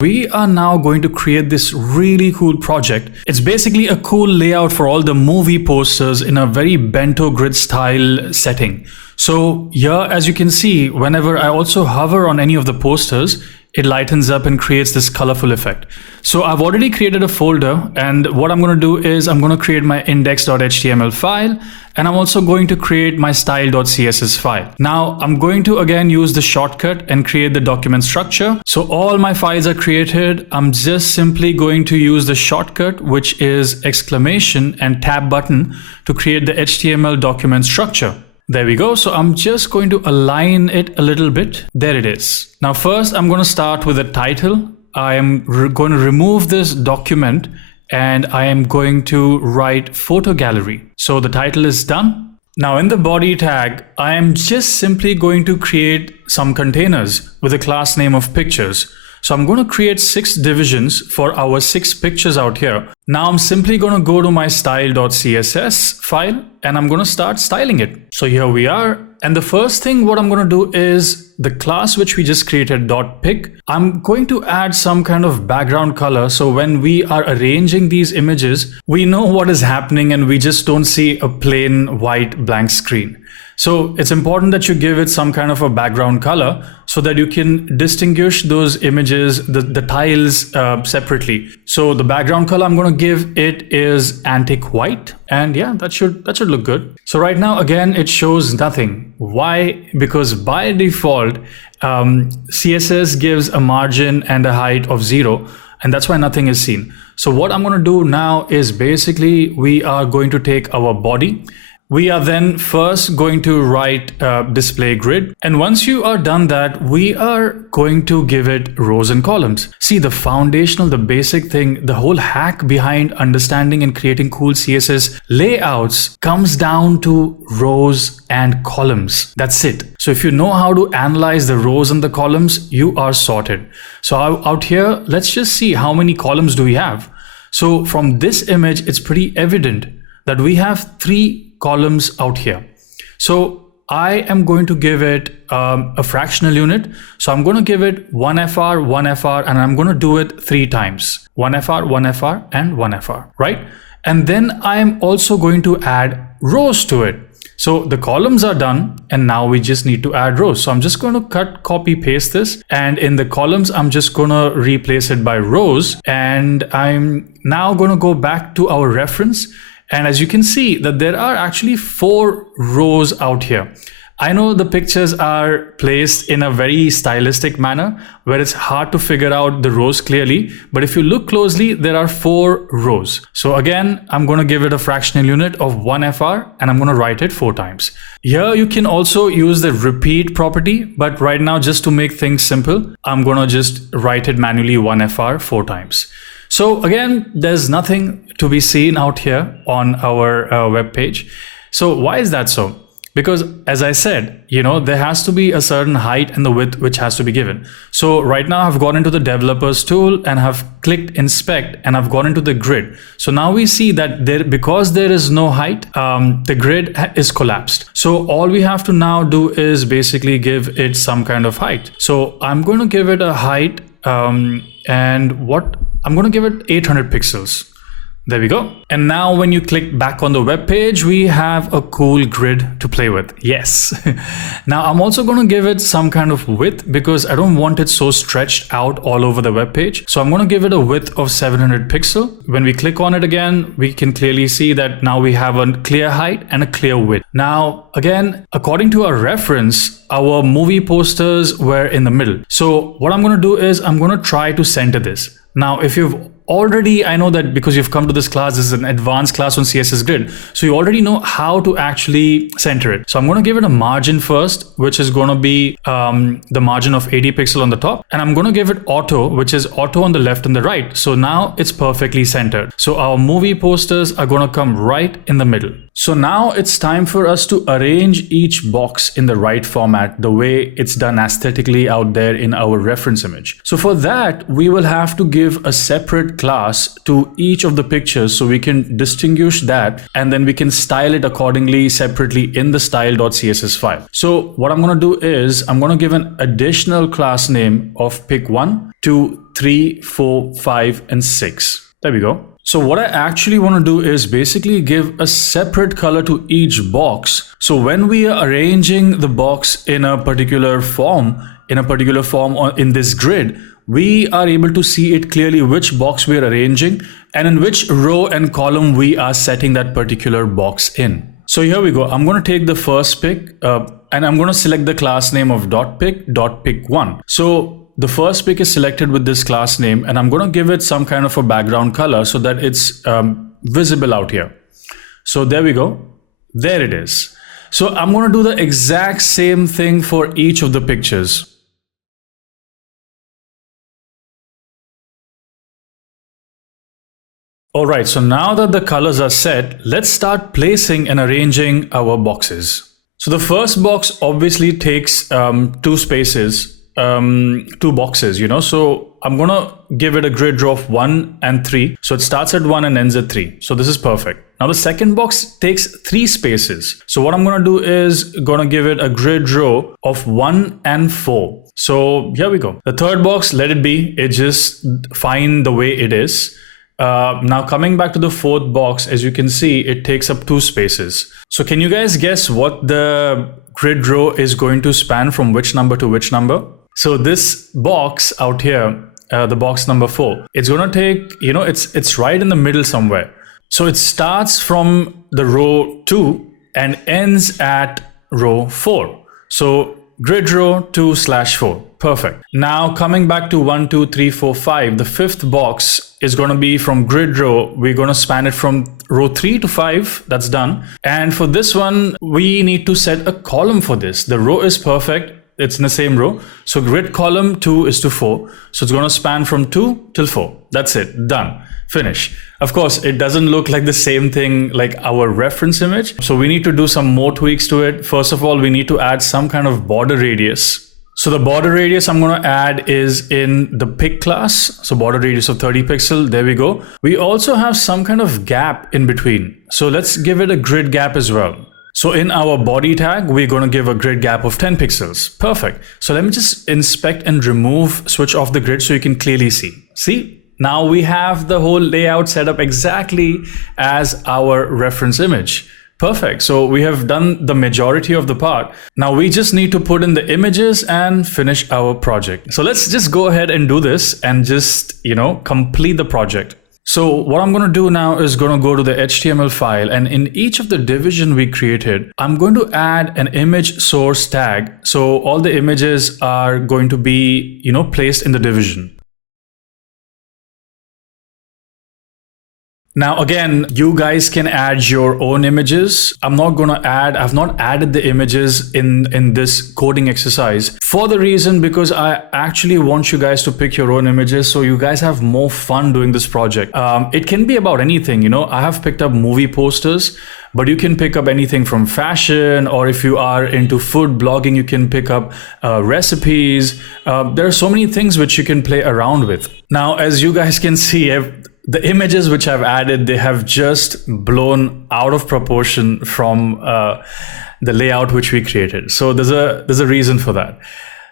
We are now going to create this really cool project. It's basically a cool layout for all the movie posters in a very bento grid style setting. So here, as you can see, whenever I also hover on any of the posters, it lightens up and creates this colorful effect. So I've already created a folder, and what I'm going to do is I'm going to create my index.html file, and I'm also going to create my style.css file. Now I'm going to again use the shortcut and create the document structure. So all my files are created. I'm just simply going to use the shortcut, which is exclamation and tab button, to create the HTML document structure. There we go. So I'm just going to align it a little bit. There it is. Now first I'm going to start with a title. I am going to remove this document and I am going to write photo gallery. So the title is done. Now in the body tag, I am just simply going to create some containers with a class name of pictures. So I'm going to create 6 divisions for our 6 pictures out here. Now I'm simply going to go to my style.css file and I'm going to start styling it. So here we are. And the first thing what I'm going to do is the class which we just created .pic. I'm going to add some kind of background color. So when we are arranging these images, we know what is happening and we just don't see a plain white blank screen. So it's important that you give it some kind of a background color so that you can distinguish those images, the tiles separately. So the background color I'm going to give it is antique white, and yeah, that should look good. So right now again it shows nothing. Why? Because by default CSS gives a margin and a height of 0, and that's why nothing is seen. So what I'm going to do now is basically we are going to take our body. We are then first going to write display grid. And once you are done that, we are going to give it rows and columns. See, the foundational, the basic thing, the whole hack behind understanding and creating cool CSS layouts comes down to rows and columns. That's it. So if you know how to analyze the rows and the columns, you are sorted. So out here, let's just see how many columns do we have. So from this image, it's pretty evident that we have 3 columns out here. So I am going to give it a fractional unit. So I'm going to give it 1FR, 1FR, and I'm going to do it 3 times. 1FR, 1FR, and 1FR, right? And then I'm also going to add rows to it. So the columns are done, and now we just need to add rows. So I'm just going to cut, copy, paste this. And in the columns, I'm just going to replace it by rows. And I'm now going to go back to our reference. And as you can see that there are actually 4 rows out here. I know the pictures are placed in a very stylistic manner where it's hard to figure out the rows clearly. But if you look closely, there are 4 rows. So again, I'm going to give it a fractional unit of 1FR and I'm going to write it 4 times. Here you can also use the repeat property. But right now, just to make things simple, I'm going to just write it manually 1FR 4 times. So again, there's nothing to be seen out here on our web page. So why is that so? Because as I said, there has to be a certain height and the width which has to be given. So right now I've gone into the developers tool and have clicked inspect and I've gone into the grid. So now we see that because there is no height, the grid is collapsed. So all we have to now do is basically give it some kind of height. So I'm going to give it a height I'm going to give it 800 pixels. There we go. And now when you click back on the web page, we have a cool grid to play with. Yes. Now I'm also going to give it some kind of width because I don't want it so stretched out all over the web page. So I'm going to give it a width of 700 pixel. When we click on it again, we can clearly see that now we have a clear height and a clear width. Now, again, according to our reference, our movie posters were in the middle. So what I'm going to do is I'm going to try to center this. Now, if you've already, I know that because you've come to this class, this is an advanced class on CSS Grid. So you already know how to actually center it. So I'm going to give it a margin first, which is going to be the margin of 80 pixel on the top. And I'm going to give it auto, which is auto on the left and the right. So now it's perfectly centered. So our movie posters are going to come right in the middle. So now it's time for us to arrange each box in the right format, the way it's done aesthetically out there in our reference image. So for that, we will have to give a separate class to each of the pictures so we can distinguish that, and then we can style it accordingly separately in the style.css file. So what I'm going to do is I'm going to give an additional class name of pick 1, 2, 3, 4, 5, and 6. There we go. So what I actually want to do is basically give a separate color to each box. So when we are arranging the box in a particular form or in this grid, we are able to see it clearly which box we are arranging and in which row and column we are setting that particular box in. So here we go. I'm going to take the first pick and I'm going to select the class name of .pick.pick1. So the first pick is selected with this class name, and I'm going to give it some kind of a background color so that it's visible out here. So there we go. There it is. So I'm going to do the exact same thing for each of the pictures. Alright, so now that the colors are set, let's start placing and arranging our boxes. So the first box obviously takes two spaces. Two boxes, so I'm gonna give it a grid row of 1 and 3. So it starts at 1 and ends at 3. So this is perfect. Now the second box takes 3 spaces. So what I'm gonna do is gonna give it a grid row of 1 and 4. So here we go. The third box, let it be. It's just fine the way it is. Now coming back to the fourth box, as you can see, it takes up 2 spaces. So can you guys guess what the grid row is going to span from which number to which number? So this box out here, the box number 4, it's going to take, it's right in the middle somewhere. So it starts from the row 2 and ends at row 4. So grid row 2/4. Perfect. Now coming back to 1, 2, 3, 4, 5, the fifth box is going to be from grid row. We're going to span it from row 3 to 5. That's done. And for this one, we need to set a column for this. The row is perfect. It's in the same row. So grid column 2:4. So it's going to span from 2 till 4. That's it. Done. Finish. Of course, it doesn't look like the same thing like our reference image. So we need to do some more tweaks to it. First of all, we need to add some kind of border radius. So the border radius I'm going to add is in the pick class. So border radius of 30 pixel. There we go. We also have some kind of gap in between. So let's give it a grid gap as well. So in our body tag, we're going to give a grid gap of 10 pixels. Perfect. So let me just inspect and switch off the grid so you can clearly see. See, now we have the whole layout set up exactly as our reference image. Perfect. So we have done the majority of the part. Now we just need to put in the images and finish our project. So let's just go ahead and do this and just, complete the project. So what I'm going to do now is going to go to the HTML file, and in each of the division we created, I'm going to add an image source tag. So all the images are going to be, placed in the division. Now, again, you guys can add your own images. I've not added the images in this coding exercise for the reason because I actually want you guys to pick your own images so you guys have more fun doing this project. It can be about anything, I have picked up movie posters, but you can pick up anything from fashion, or if you are into food blogging, you can pick up recipes. There are so many things which you can play around with. Now, as you guys can see, the images which I've added, they have just blown out of proportion from the layout which we created. So there's a reason for that.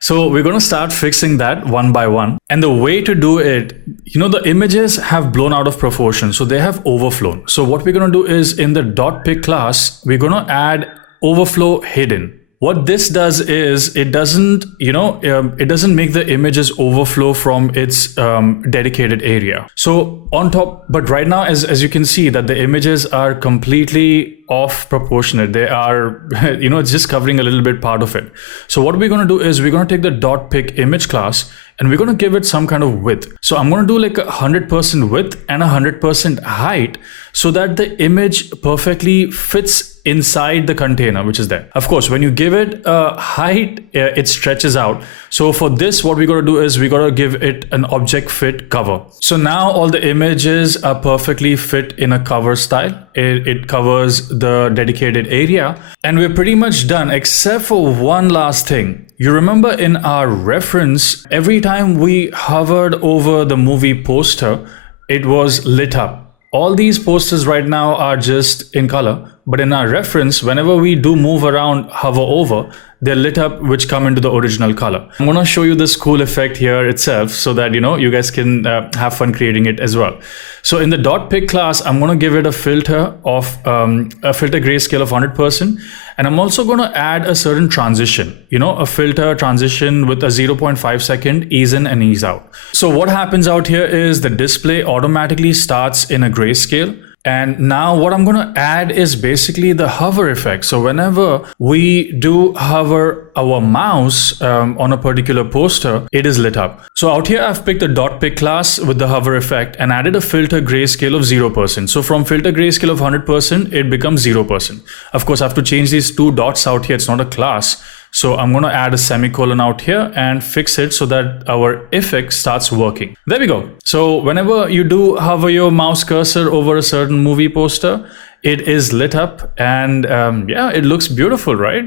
So we're going to start fixing that one by one. And the way to do it, the images have blown out of proportion. So they have overflown. So what we're going to do is in the .pick class, we're going to add overflow hidden. What this does is it doesn't make the images overflow from its dedicated area. So on top, but right now, as you can see that the images are completely off proportionate. They are, it's just covering a little bit part of it. So what we're going to do is we're going to take the .pick image class and we're going to give it some kind of width. So I'm going to do like 100% width and 100% height so that the image perfectly fits inside the container which is there. Of course, when you give it a height, it stretches out. So for this, what we got to do is we got to give it an object fit cover. So now all the images are perfectly fit in a cover style. It covers the dedicated area and we're pretty much done except for one last thing. You remember in our reference, every time we hovered over the movie poster, it was lit up. All these posters right now are just in color, but in our reference, whenever we do move around, hover over, they're lit up, which come into the original color. I'm going to show you this cool effect here itself so that, you guys can have fun creating it as well. So in the .pick class, I'm going to give it a filter of a filter grayscale of 100%. And I'm also going to add a certain transition, a filter transition with a 0.5 second ease in and ease out. So what happens out here is the display automatically starts in a grayscale. And now what I'm going to add is basically the hover effect. So whenever we do hover our mouse on a particular poster, it is lit up. So out here, I've picked the .pick class with the hover effect and added a filter grayscale of 0%. So from filter grayscale of 100%, it becomes 0%. Of course, I have to change these two dots out here. It's not a class. So I'm going to add a semicolon out here and fix it so that our effect starts working. There we go. So whenever you do hover your mouse cursor over a certain movie poster, it is lit up and yeah, it looks beautiful, right?